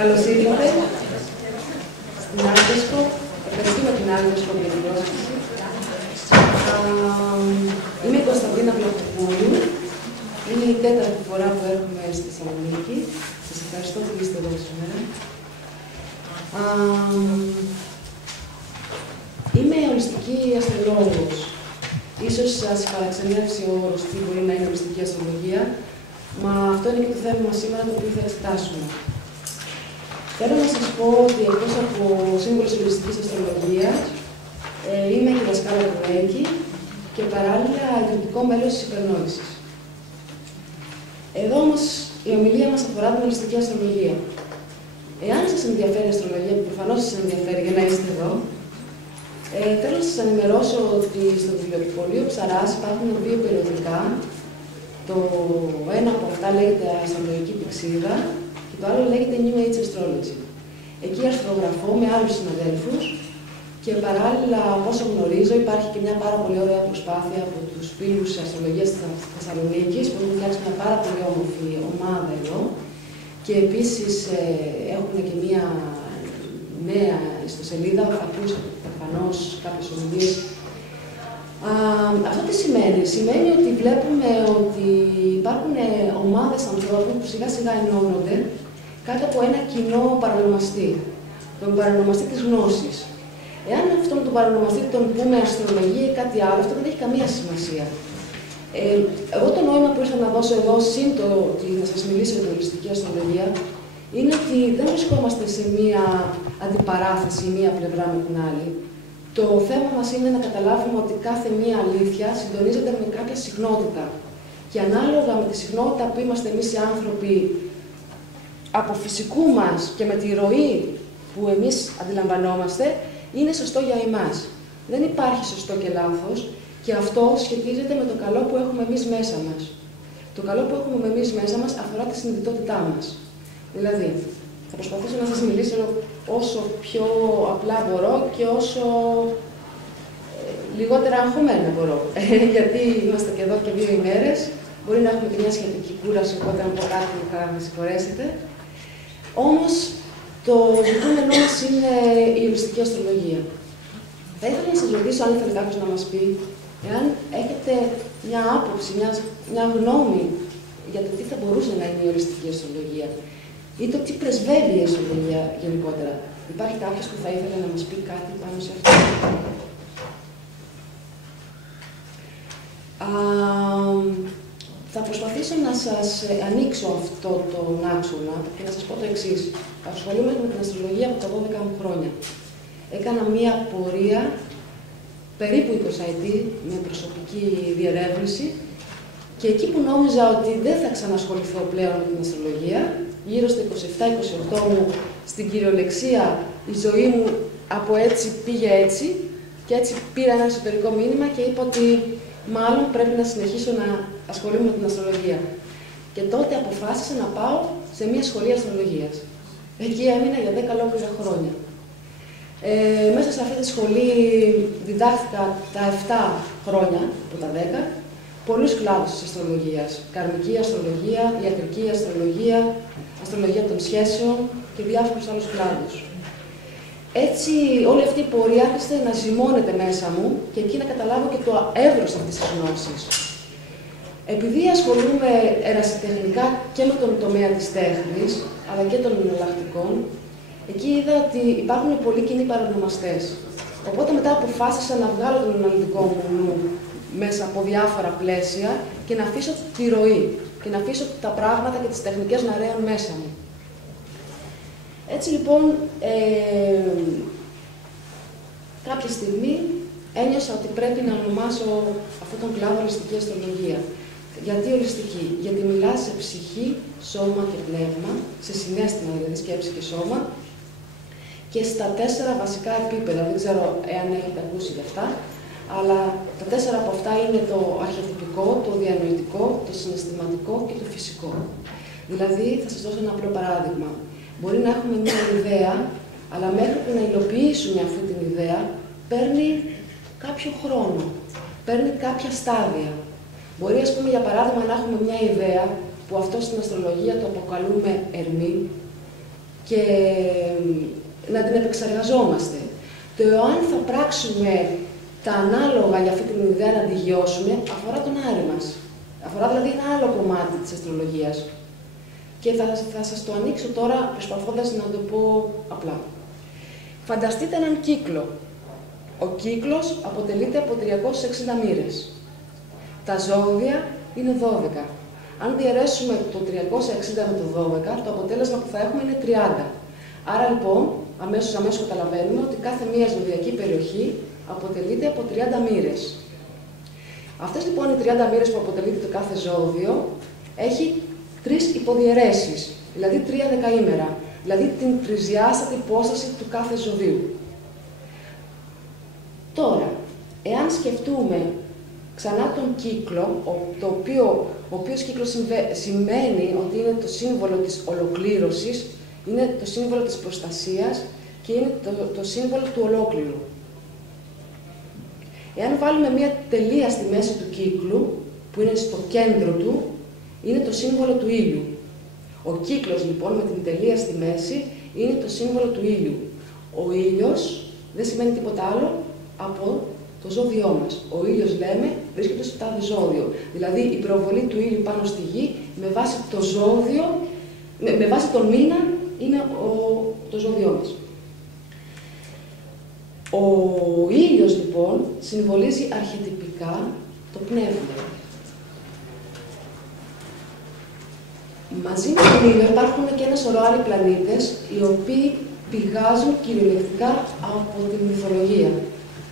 Καλώς ήρθατε στην Άλτεσκο. Ευχαριστούμε την Άλτεσκο για την πρόσκληση. Είμαι η Κωνσταντίνα Βλαχοπούλου. Είναι η 4η φορά που έρχομαι στη Θεσσαλονίκη. Σας ευχαριστώ που είστε εδώ σήμερα. Είμαι ολιστική αστρολόγος. Ίσως σας παραξενεύσει ο όρος τι μπορεί να είναι ολιστική αστρολογία, μα αυτό είναι και το θέμα μας σήμερα το οποίο θα εξετάσουμε. Θέλω να σας πω ότι εκτός από σύμβουλος ολιστικής αστρολογίας, είμαι και δασκάλα του Reiki και παράλληλα ιδρυτικό μέλος της υπερνόησης. Εδώ όμως η ομιλία μας αφορά την ολιστική αστρολογία. Εάν σας ενδιαφέρει η αστρολογία, που προφανώς σας ενδιαφέρει για να είστε εδώ, θέλω να σας ενημερώσω ότι στο βιβλιοπωλείο Ψαράς υπάρχουν 2 περιοδικά. Το ένα από αυτά λέγεται Αστρολογική Πηξίδα και το άλλο λέγεται New Age Astrology. Εκεί αρθρογραφώ με άλλους συναδέλφους και παράλληλα, από όσο γνωρίζω, υπάρχει και μια πάρα πολύ ωραία προσπάθεια από τους φίλους αστρολογίας της Θεσσαλονίκης που έχουν φτιάξει μια πάρα πολύ όμορφη ομάδα εδώ και επίσης έχουν και μια νέα ιστοσελίδα, θα ακούσατε προφανώς κάποιες ομιλίες. Αυτό τι σημαίνει? Σημαίνει ότι βλέπουμε ότι υπάρχουν ομάδες ανθρώπων που σιγά σιγά ενώνονται κάτω από ένα κοινό παρανομαστή, τον παρανομαστή της γνώσης. Εάν αυτόν τον παρανομαστή τον πούμε αστρολογία ή κάτι άλλο, αυτό δεν έχει καμία σημασία. Εγώ το νόημα που ήρθα να δώσω εδώ, σύν το ότι να σας μιλήσω για την ολιστική αστρολογία, είναι ότι δεν βρισκόμαστε σε μία αντιπαράθεση η μία πλευρά με την άλλη. Το θέμα μας είναι να καταλάβουμε ότι κάθε μία αλήθεια συντονίζεται με κάποια συχνότητα. Και ανάλογα με τη συχνότητα που είμαστε εμείς οι άνθρωποι από φυσικού μας και με τη ροή που εμείς αντιλαμβανόμαστε, είναι σωστό για εμάς. Δεν υπάρχει σωστό και λάθος και αυτό σχετίζεται με το καλό που έχουμε εμείς μέσα μας. Το καλό που έχουμε εμείς μέσα μας αφορά τη συνειδητότητά μας. Δηλαδή, θα προσπαθήσω να σας μιλήσω όσο πιο απλά μπορώ και όσο λιγότερα αγχωμένα μπορώ. Γιατί είμαστε και εδώ και 2 ημέρες, μπορεί να έχουμε και μια σχετική κούραση, οπότε αν πω κάτι θα με συγχωρέσετε. Όμως, το ζητούμενό μας είναι η ολιστική αστρολογία. Θα ήθελα να σας ρωτήσω, αν ήθελε κάποιος να μας πει, εάν έχετε μια άποψη, μια γνώμη για το τι θα μπορούσε να είναι η ολιστική αστρολογία ή το τι πρεσβεύει η αστρολογία γενικότερα. Υπάρχει κάποιος που θα ήθελε να μας πει κάτι πάνω σε αυτό? Θα προσπαθήσω να σας ανοίξω αυτό τον άξονα και να σας πω το εξής. Ασχολούμαι με την αστρολογία από τα 12 μου χρόνια. Έκανα μία πορεία περίπου 20 ετή με προσωπική διερεύνηση και εκεί που νόμιζα ότι δεν θα ξανασχοληθώ πλέον με την αστρολογία, γύρω στα 27-28 μου, στην κυριολεξία, η ζωή μου από έτσι πήγε έτσι και έτσι πήρα ένα εσωτερικό μήνυμα και είπα ότι μάλλον πρέπει να συνεχίσω να ασχολούμαι με την αστρολογία. Και τότε αποφάσισα να πάω σε μια σχολή αστρολογίας. Εκεί έμεινα για 10 ολόκληρα χρόνια. Μέσα σε αυτή τη σχολή διδάχθηκα τα 7 χρόνια από τα 10, πολλούς κλάδους της αστρολογίας. Καρμική αστρολογία, ιατρική αστρολογία, αστρολογία των σχέσεων και διάφορους άλλους κλάδους. Έτσι, όλη αυτή η πορεία άρχισε να ζυμώνεται μέσα μου και εκεί να καταλάβω και το εύρος αυτής της γνώσης. Επειδή ασχολούμαι ερασιτεχνικά και με τον τομέα της τέχνης, αλλά και των εναλλακτικών, εκεί είδα ότι υπάρχουν πολλοί κοινοί παρονομαστές. Οπότε μετά αποφάσισα να βγάλω τον αναλυτικό μου νου μέσα από διάφορα πλαίσια και να αφήσω τη ροή και να αφήσω τα πράγματα και τις τεχνικές να ρέουν μέσα μου. Έτσι λοιπόν, κάποια στιγμή ένιωσα ότι πρέπει να ονομάσω αυτόν τον κλάδο ολιστική αστρολογία. Γιατί ολιστική? Γιατί μιλά σε ψυχή, σώμα και πνεύμα, σε συναίσθημα δηλαδή σκέψη και σώμα και στα 4 βασικά επίπεδα. Δεν ξέρω εάν έχετε ακούσει γι' αυτά, αλλά τα 4 από αυτά είναι το αρχετυπικό, το διανοητικό, το συναισθηματικό και το φυσικό. Δηλαδή, θα σας δώσω ένα απλό παράδειγμα. Μπορεί να έχουμε μια ιδέα, αλλά μέχρι που να υλοποιήσουμε αυτή την ιδέα, παίρνει κάποιο χρόνο, παίρνει κάποια στάδια. Μπορεί, ας πούμε, για παράδειγμα, να έχουμε μια ιδέα, που αυτό στην αστρολογία το αποκαλούμε ερμή, και να την επεξεργαζόμαστε. Το εάν θα πράξουμε τα ανάλογα για αυτή την ιδέα να τη γιώσουμε, αφορά τον Άρη μας. Αφορά δηλαδή ένα άλλο κομμάτι της αστρολογίας. Και θα σας το ανοίξω τώρα προσπαθώντας να το πω απλά. Φανταστείτε έναν κύκλο. Ο κύκλος αποτελείται από 360 μοίρες. Τα ζώδια είναι 12. Αν διαιρέσουμε το 360 με το 12, το αποτέλεσμα που θα έχουμε είναι 30. Άρα λοιπόν, αμέσως καταλαβαίνουμε ότι κάθε μία ζωδιακή περιοχή αποτελείται από 30 μοίρες. Αυτές λοιπόν οι 30 μοίρες που αποτελείται το κάθε ζώδιο έχει 3 υποδιαιρέσεις, δηλαδή 3 δεκαήμερα, δηλαδή την τρισδιάστατη υπόσταση του κάθε ζωδίου. Τώρα, εάν σκεφτούμε ξανά τον κύκλο, ο οποίος κύκλος σημαίνει ότι είναι το σύμβολο της ολοκλήρωσης, είναι το σύμβολο της προστασίας και είναι το σύμβολο του ολόκληρου. Εάν βάλουμε μία τελεία στη μέση του κύκλου, που είναι στο κέντρο του, είναι το σύμβολο του ήλιου. Ο κύκλος λοιπόν με την τελεία στη μέση είναι το σύμβολο του ήλιου. Ο ήλιος δεν σημαίνει τίποτα άλλο από το ζώδιό μας. Ο ήλιος, λέμε, βρίσκεται στο τάδε ζώδιο. Δηλαδή η προβολή του ήλιου πάνω στη γη με βάση το ζώδιο, με βάση τον μήνα, είναι το ζώδιό μας. Ο ήλιος λοιπόν συμβολίζει αρχετυπικά το πνεύμα. Μαζί με τον ήλιο υπάρχουν και ένα σωρό άλλοι πλανήτες, οι οποίοι πηγάζουν κυριολεκτικά από την μυθολογία.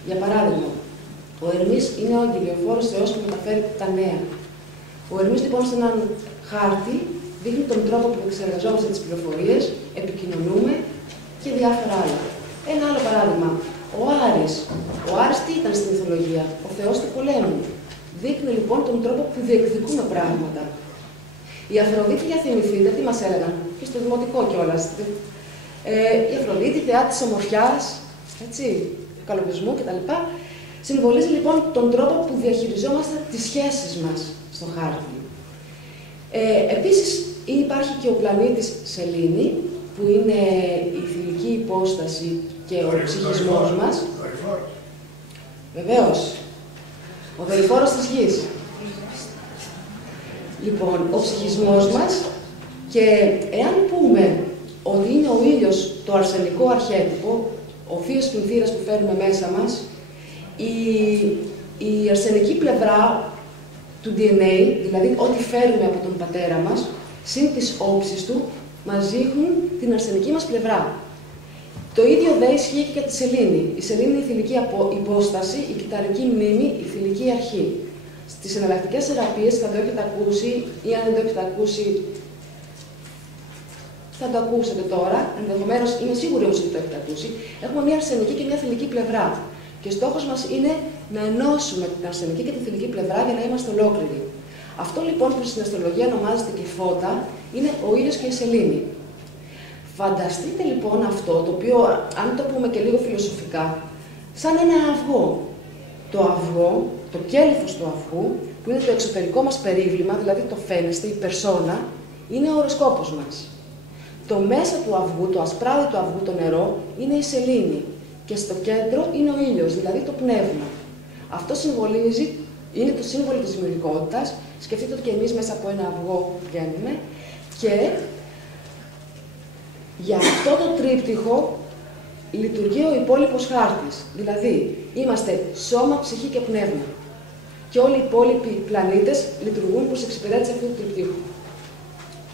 Για παράδειγμα, ο Ερμής είναι ο αγγελιοφόρος θεός που μεταφέρει τα νέα. Ο Ερμής λοιπόν σε έναν χάρτη δείχνει τον τρόπο που εξεργαζόμαστε τις πληροφορίες, επικοινωνούμε και διάφορα άλλα. Ένα άλλο παράδειγμα, ο Άρης. Ο Άρης τι ήταν στη μυθολογία? Ο θεός του πολέμου. Δείχνει λοιπόν τον τρόπο που διεκδικούμε πράγματα. Η Αφροδίτη, για θυμηθείτε, τι μας έλεγαν, και στο δημοτικό κιόλας. Η Αφροδίτη, θεά της ομορφιάς, έτσι, του καλοπισμού κτλ. Συμβολίζει λοιπόν τον τρόπο που διαχειριζόμαστε τις σχέσεις μας στο χάρτη. Επίσης, υπάρχει και ο πλανήτης Σελήνη, που είναι η θηλυκή υπόσταση και ο ψυχισμός μας. Βεβαίως, ο δορυφόρος της γης. Λοιπόν, ο ψυχισμός μας, και εάν πούμε ότι είναι ο ήλιος το αρσενικό αρχέτυπο, ο θείος πληθύρας που φέρνουμε μέσα μας, η αρσενική πλευρά του DNA, δηλαδή ό,τι φέρνουμε από τον πατέρα μας, συν τις όψεις του, μας δείχνουν την αρσενική μας πλευρά. Το ίδιο δεν ισχύει και για τη σελήνη. Η σελήνη είναι η θηλυκή υπόσταση, η κυταρική μνήμη, η θηλυκή αρχή. Στις εναλλακτικές θεραπείες θα το έχετε ακούσει, ή αν δεν το έχετε ακούσει, θα το ακούσετε τώρα. Ενδεχομένως, είμαι σίγουρη όμως ότι το έχετε ακούσει. Έχουμε μια αρσενική και μια θηλυκή πλευρά. Και στόχος μας είναι να ενώσουμε την αρσενική και τη θηλυκή πλευρά για να είμαστε ολόκληροι. Αυτό λοιπόν που στην αστρολογία ονομάζεται και φώτα, είναι ο ήλιος και η σελήνη. Φανταστείτε λοιπόν αυτό, το οποίο, αν το πούμε και λίγο φιλοσοφικά, σαν ένα αυγό. Το αυγό, το κέλυφος του αυγού, που είναι το εξωτερικό μας περίβλημα, δηλαδή το φαίνεστε, η περσόνα, είναι ο οροσκόπος μας. Το μέσα του αυγού, το ασπράδι του αυγού, το νερό, είναι η σελήνη. Και στο κέντρο είναι ο ήλιος, δηλαδή το πνεύμα. Αυτό συμβολίζει, είναι το σύμβολο της δημιουργικότητας. Σκεφτείτε ότι και εμείς μέσα από ένα αυγό βγαίνουμε. Και για αυτό το τρίπτυχο λειτουργεί ο υπόλοιπος χάρτης. Δηλαδή, είμαστε σώμα, ψυχή και πνεύμα. Και όλοι οι υπόλοιποι πλανήτες λειτουργούν προς εξυπηρέτηση αυτού του τριπτύχου.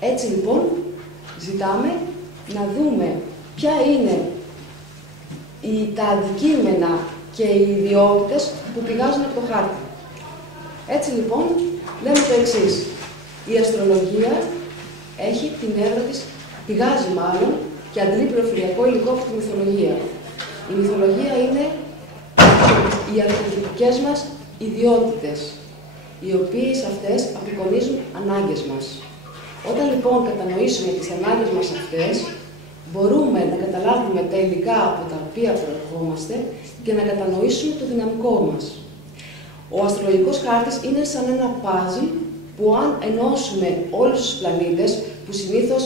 Έτσι λοιπόν, ζητάμε να δούμε ποια είναι τα αντικείμενα και οι ιδιότητες που πηγάζουν από το χάρτη. Έτσι λοιπόν, λέμε το εξής. Η αστρολογία έχει την έδρα της, πηγάζει μάλλον, και αντλεί πληροφοριακό υλικό από τη μυθολογία. Η μυθολογία είναι οι αρχετυπικές μας ιδιότητες, οι οποίες αυτές απεικονίζουν ανάγκες μας. Όταν λοιπόν κατανοήσουμε τις ανάγκες μας αυτές, μπορούμε να καταλάβουμε τα υλικά από τα οποία προερχόμαστε και να κατανοήσουμε το δυναμικό μας. Ο αστρολογικός χάρτης είναι σαν ένα παζλ που αν ενώσουμε όλους τους πλανήτες, που συνήθως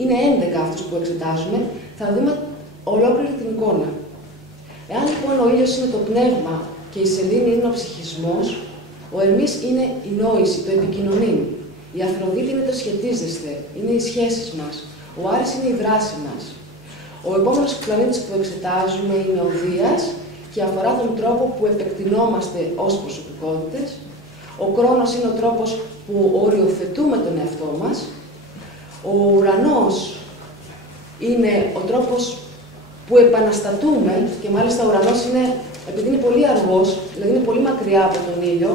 είναι 11 αυτούς που εξετάζουμε, θα δούμε ολόκληρη την εικόνα. Εάν λοιπόν ο ήλιος είναι το πνεύμα και η σελήνη είναι ο ψυχισμός, ο Ερμής είναι η νόηση, το επικοινωνήν. Η Αφροδίτη είναι το σχετίζεστε, είναι οι σχέσεις μας. Ο Άρης είναι η δράση μας. Ο επόμενος πλανήτης που εξετάζουμε είναι ο Δίας και αφορά τον τρόπο που επεκτηνόμαστε ως προσωπικότητες. Ο Κρόνος είναι ο τρόπος που οριοθετούμε τον εαυτό μας. Ο Ουρανός είναι ο τρόπος που επαναστατούμε και μάλιστα ο Ουρανός είναι, επειδή είναι πολύ αργός, δηλαδή είναι πολύ μακριά από τον ήλιο,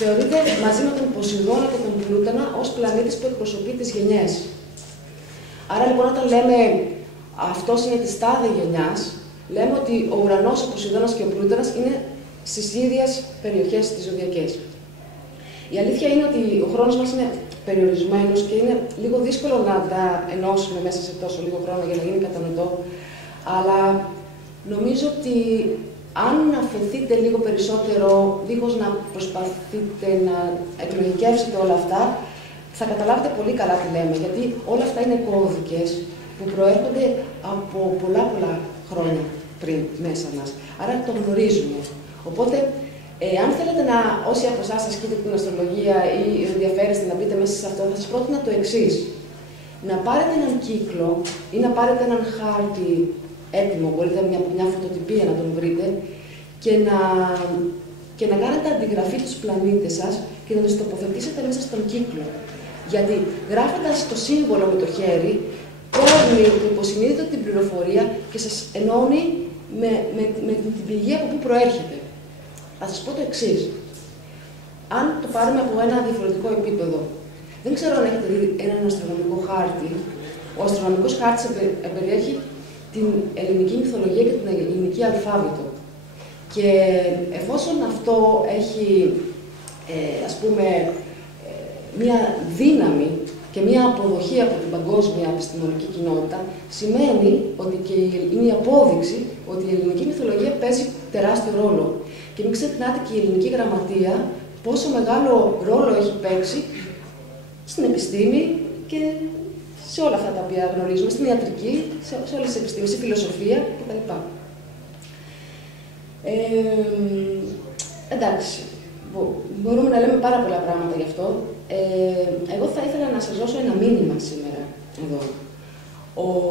θεωρείται μαζί με τον Ποσειδώνα και τον Πλούτονα ως πλανήτης που εκπροσωπεί τις γενιές. Άρα λοιπόν όταν λέμε αυτός είναι της τάδε γενιάς, λέμε ότι ο Ουρανός, ο Ποσειδώνας και ο Πλούτονας είναι στις ίδιες περιοχές της ζωδιακές. Η αλήθεια είναι ότι ο χρόνος μας είναι περιορισμένος και είναι λίγο δύσκολο να τα ενώσουμε μέσα σε τόσο λίγο χρόνο για να γίνει κατανοητό, αλλά νομίζω ότι αν αφαιθείτε λίγο περισσότερο, δίχως να προσπαθείτε να εκλογικεύσετε όλα αυτά, θα καταλάβετε πολύ καλά τι λέμε, γιατί όλα αυτά είναι κώδικες που προέρχονται από πολλά χρόνια πριν μέσα μας. Άρα το γνωρίζουμε. Οπότε, αν θέλετε όσοι από εσάς ασκείτε την αστρολογία ή ενδιαφέρεστε να μπείτε μέσα σε αυτό, θα σας πρότεινα το εξής. Να πάρετε έναν κύκλο ή να πάρετε έναν χάρτη έτοιμο, μπορείτε μια φωτοτυπία να τον βρείτε, και να κάνετε αντιγραφή τους πλανήτες σας και να τους τοποθετήσετε μέσα στον κύκλο. Γιατί γράφοντας το σύμβολο με το χέρι, παίρνει το υποσυνείδητο την πληροφορία και σας ενώνει με την πηγή από πού προέρχεται. Θα σας πω το εξής. Αν το πάρουμε από ένα διαφορετικό επίπεδο, δεν ξέρω αν έχετε δει έναν αστρονομικό χάρτη. Ο αστρονομικός χάρτης περιέχει την ελληνική μυθολογία και την ελληνική αλφάβητο. Και εφόσον αυτό έχει, ας πούμε, μία δύναμη και μία αποδοχή από την παγκόσμια επιστημονική κοινότητα, σημαίνει ότι και είναι η απόδειξη ότι η ελληνική μυθολογία παίζει τεράστιο ρόλο. Και μην ξεχνάτε και η ελληνική γραμματεία πόσο μεγάλο ρόλο έχει παίξει στην επιστήμη και σε όλα αυτά τα οποία γνωρίζουμε, στην ιατρική, σε όλες τις επιστήμες, στη φιλοσοφία κτλ. Εντάξει, μπορούμε να λέμε πάρα πολλά πράγματα γι' αυτό. Εγώ θα ήθελα να σας δώσω ένα μήνυμα σήμερα εδώ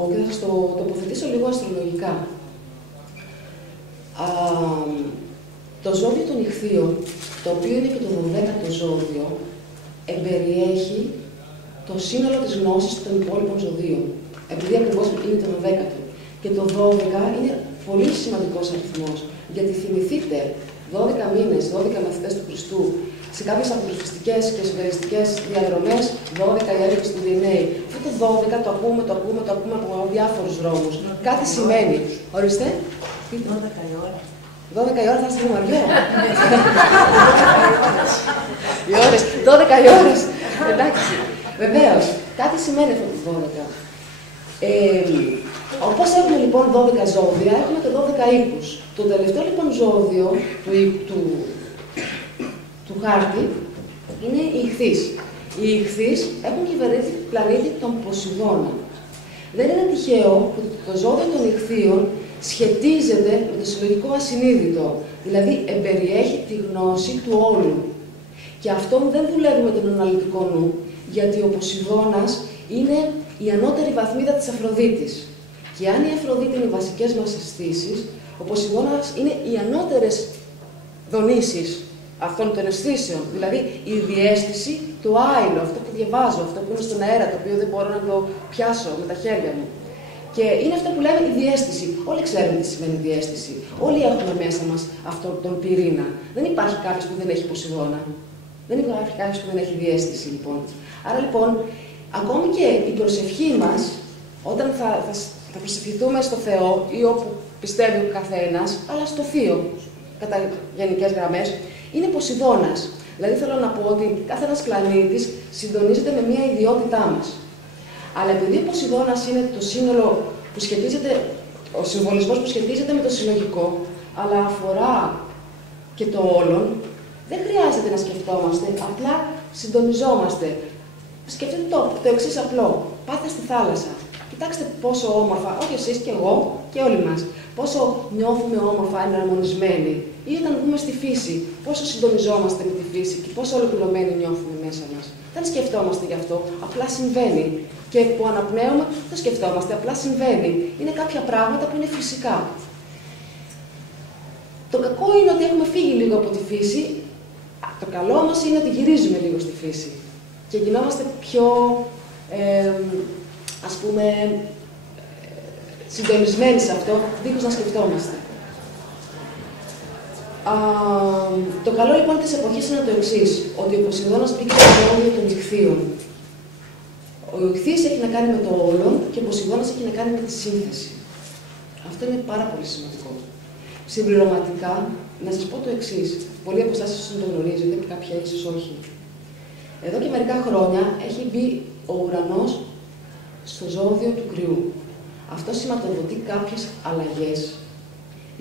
και θα σας το τοποθετήσω λίγο αστρολογικά. Το ζώδιο των Ιχθύων, το οποίο είναι και το 12ο ζώδιο, εμπεριέχει το σύνολο της γνώσης των υπόλοιπων ζωδίων, επειδή ακριβώς είναι το 12ο. Και το 12 είναι πολύ σημαντικός αριθμός, γιατί θυμηθείτε 12 μήνες, 12 μαθητές του Χριστού, σε κάποιες αποκρουστικές και σοβεριστικές διαδρομές, 12 η έλευση του DNA. Αυτό το 12 το ακούμε από διάφορους δρόμους. Κάτι σημαίνει. Ορίστε. 12 η ώρα. 12 η ώρα θα είστε στο Μαριό. Οι ώρες. 12 οι ώρες. Εντάξει. Βεβαίως. Κάτι σημαίνει αυτό το 12. Όπως έχουμε λοιπόν 12 ζώδια, έχουμε και 12 οίκους. Το τελευταίο λοιπόν ζώδιο του χάρτη είναι οι Ιχθύς. Οι Ιχθύς έχουν κυβερνήσει πλανήτη τον Ποσειδώνα. Δεν είναι τυχαίο ότι το ζώδιο των Ιχθύων σχετίζεται με το συλλογικό ασυνείδητο, δηλαδή εμπεριέχει τη γνώση του όλου. Και αυτό δεν δουλεύει με τον αναλυτικό νου, γιατί ο Ποσειδώνας είναι η ανώτερη βαθμίδα της Αφροδίτης. Και αν η Αφροδίτη είναι οι βασικές μας αισθήσεις, ο Ποσειδώνας είναι οι ανώτερες δονήσεις αυτών των αισθήσεων. Δηλαδή η διαίσθηση, το άειλο, αυτό που διαβάζω, αυτό που είναι στον αέρα, το οποίο δεν μπορώ να το πιάσω με τα χέρια μου. Και είναι αυτό που λέμε η διαίσθηση. Όλοι ξέρουμε τι σημαίνει διαίσθηση. Όλοι έχουμε μέσα μας αυτόν τον πυρήνα. Δεν υπάρχει κάποιος που δεν έχει Ποσειδώνα. Δεν υπάρχει κάποιος που δεν έχει διαίσθηση, λοιπόν. Άρα, λοιπόν, ακόμη και η προσευχή μας, όταν θα προσευχηθούμε στο Θεό ή όπου πιστεύει ο καθένας, αλλά στο Θείο, κατά γενικές γραμμές, είναι Ποσειδώνας. Δηλαδή, θέλω να πω ότι κάθε ένας πλανήτης συντονίζεται με μια ιδιότητά μας. Αλλά επειδή ο Ποσειδώνας είναι το σύνολο που σχετίζεται, ο συμβολισμός που σχετίζεται με το συλλογικό, αλλά αφορά και το όλον, δεν χρειάζεται να σκεφτόμαστε, απλά συντονιζόμαστε. Σκεφτείτε το εξής απλό. Πάτε στη θάλασσα Κοιτάξτε πόσο όμορφα, όχι εσείς και εγώ και όλοι μας, πόσο νιώθουμε όμορφα, εναρμονισμένοι. Ή όταν βγούμε στη φύση, πόσο συντονιζόμαστε με τη φύση και πόσο ολοκληρωμένοι νιώθουμε μέσα μας. Δεν σκεφτόμαστε γι' αυτό, απλά συμβαίνει. Και που αναπνέουμε, δεν σκεφτόμαστε, απλά συμβαίνει. Είναι κάποια πράγματα που είναι φυσικά. Το κακό είναι ότι έχουμε φύγει λίγο από τη φύση. Το καλό όμως είναι ότι γυρίζουμε λίγο στη φύση. Και γινόμαστε πιο, ας πούμε, συντονισμένοι σε αυτό, δίχως να σκεφτόμαστε. Το καλό λοιπόν της εποχής είναι το εξής, ότι ο Ποσειδώνας μπήκε στο ζώδιο των Ιχθύων. Ο Ιχθύης έχει να κάνει με το όλον και ο Ποσειδώνας έχει να κάνει με τη σύνθεση. Αυτό είναι πάρα πολύ σημαντικό. Συμπληρωματικά, να σας πω το εξής. Πολλοί από εσάς ίσως το γνωρίζετε και κάποια ίσως όχι. Εδώ και μερικά χρόνια έχει μπει ο ουρανός στο ζώδιο του Κρυού. Αυτό σηματοδοτεί κάποιες αλλαγές,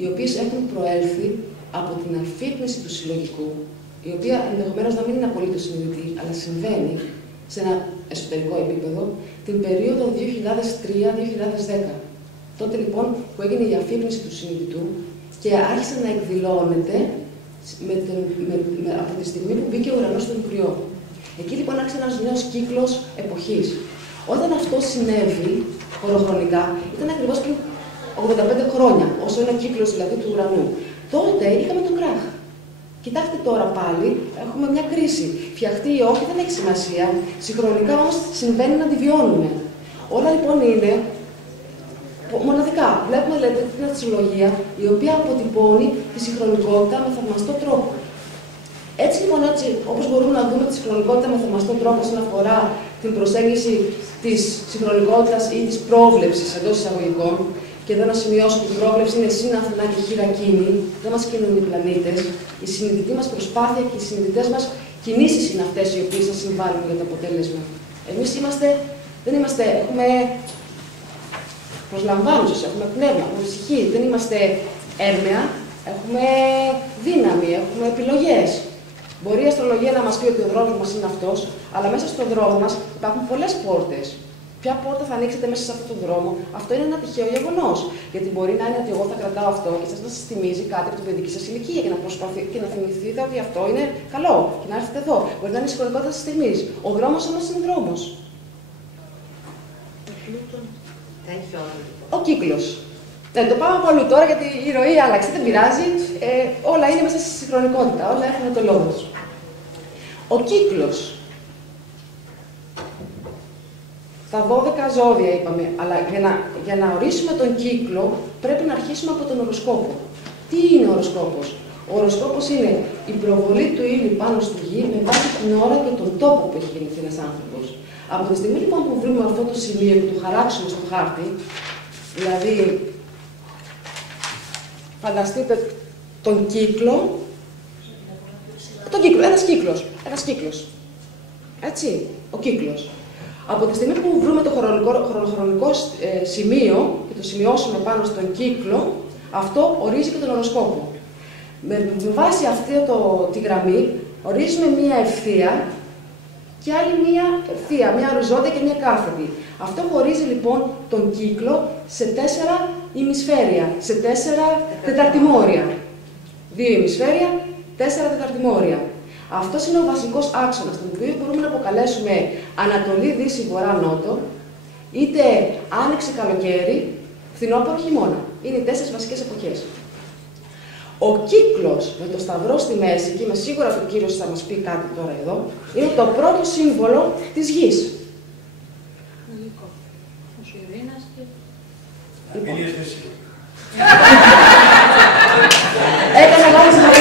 οι οποίες έχουν προέλθει από την αφύπνιση του συλλογικού, η οποία ενδεχομένως να μην είναι απολύτως συνειδητή, αλλά συμβαίνει σε ένα εσωτερικό επίπεδο, την περίοδο 2003-2010. Τότε λοιπόν που έγινε η αφύπνιση του συνειδητού και άρχισε να εκδηλώνεται από τη στιγμή που μπήκε ο ουρανός στον Κρυό. Εκεί λοιπόν άρχισε ένας νέος κύκλος εποχής. Όταν αυτό συνέβη, χωροχρονικά, ήταν ακριβώς πριν 85 χρόνια, όσο είναι ο κύκλος δηλαδή του ουρανού. Τότε είχαμε τον κράχ. Κοιτάξτε τώρα πάλι, έχουμε μια κρίση. Φτιαχτεί ή όχι, δεν έχει σημασία. Συγχρονικά όμως συμβαίνει να τη βιώνουμε. Όλα λοιπόν είναι μοναδικά. Βλέπουμε δηλαδή την αστρολογία, η οποία αποτυπώνει τη συγχρονικότητα με θαυμαστό τρόπο. Έτσι λοιπόν, όπως μπορούμε να δούμε τη συγχρονικότητα με θαυμαστό τρόπο όσον αφορά την προσέγγιση της συγχρονικότητας ή της πρόβλεψης εντός εισαγωγικών, και εδώ να σημειώσω ότι η πρόβλεψη είναι σύν Αθηνά και χείρα κίνη, δεν μας κινούν οι πλανήτες. Η συνειδητή μας προσπάθεια και οι συνειδητές μας κινήσεις είναι αυτές οι οποίες θα συμβάλλουν για το αποτέλεσμα. Εμείς δεν είμαστε, έχουμε προσλαμβάνουσες, έχουμε πνεύμα, έχουμε ψυχή, δεν είμαστε έρμεα, έχουμε δύναμη, έχουμε επιλογές. Μπορεί η αστρολογία να μας πει ότι ο δρόμος μας είναι αυτός, αλλά μέσα στον δρόμο μας υπάρχουν πολλές πόρτες. Ποια πόρτα θα ανοίξετε μέσα σε αυτόν τον δρόμο, αυτό είναι ένα τυχαίο γεγονός. Γιατί μπορεί να είναι ότι εγώ θα κρατάω αυτό και σας να σας θυμίζει κάτι από την παιδική σας ηλικία και να θυμηθείτε ότι αυτό είναι καλό και να έρθετε εδώ. Μπορεί να είναι η συγχρονικότητα της στιγμής. Ο δρόμος όμως είναι δρόμος. Ο κύκλος. Το πάμε από αλλού τώρα γιατί η ροή άλλαξε, δεν πειράζει. Όλα είναι μέσα στη συγχρονικότητα, όλα έχουν το λόγο τους. Ο κύκλος. Τα 12 ζώδια είπαμε, αλλά για να ορίσουμε τον κύκλο πρέπει να αρχίσουμε από τον οροσκόπο. Τι είναι ο οροσκόπος? Ο οροσκόπος είναι η προβολή του ήλιου πάνω στη γη με βάση την ώρα και τον τόπο που έχει γεννηθεί ένας άνθρωπος. Από τη στιγμή λοιπόν που βρούμε αυτό το σημείο και το χαράξουμε στο χάρτη, δηλαδή φανταστείτε τον κύκλο, ένας κύκλος, έτσι, ο κύκλος. Από τη στιγμή που βρούμε το χρονοχρονικό σημείο και το σημειώσουμε πάνω στον κύκλο, αυτό ορίζει και τον οροσκόπο. Με βάση αυτή τη γραμμή, ορίζουμε μία ευθεία και άλλη μία ευθεία, μία οριζόντια και μία κάθετη. Αυτό χωρίζει λοιπόν τον κύκλο σε 4 ημισφαίρια, σε 4 τεταρτημόρια. 2 ημισφαίρια, 4 τεταρτημόρια. Αυτός είναι ο βασικός άξονας, τον οποίο μπορούμε να αποκαλέσουμε Ανατολή, Δύση, Βορρά, Νότο, είτε Άνοιξη, Καλοκαίρι, Φθινόπωρο, Χειμώνα. Είναι οι 4 βασικές εποχές. Ο κύκλος με το σταυρό στη μέση, και είμαι σίγουρα ότι ο Κύριος θα μας πει κάτι τώρα εδώ, είναι το πρώτο σύμβολο της γης. Λοιπόν. Έκανα λάθος να πω.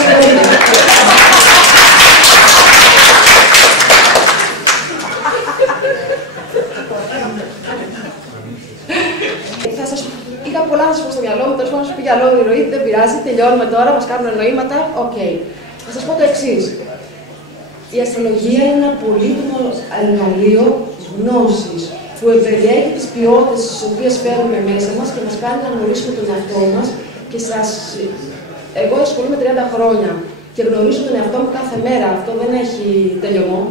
Είχα πολλά να σας πω στο μυαλό μου, τέλος πάντων να σας πει για λόγω η ροή, δεν πειράζει, τελειώνουμε τώρα, μας κάνουν νοήματα, οκ. Θα σας πω το εξής. Η αστρολογία είναι ένα πολύτιμο εργαλείο γνώσης που εμπεριέχει τις ποιότητες τις οποίες φέρουμε μέσα μας και μας κάνει να γνωρίσουμε τον εαυτό μας και εγώ ασχολούμαι 30 χρόνια και γνωρίζω τον εαυτό μου κάθε μέρα, αυτό δεν έχει τελειωμό.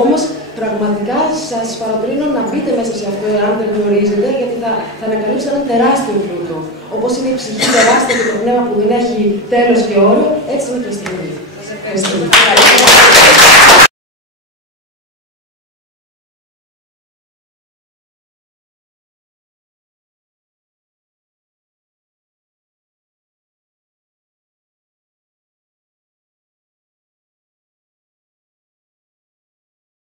Όμως, πραγματικά σας παροτρύνω να μπείτε μέσα σε αυτό, αν δεν γνωρίζετε, γιατί θα ανακαλύψετε ένα τεράστιο πλούτο. Όπως είναι η ψυχή τεράστια και το πνεύμα που δεν έχει τέλος και όριο, έτσι είναι και η στιγμή. Σας ευχαριστούμε.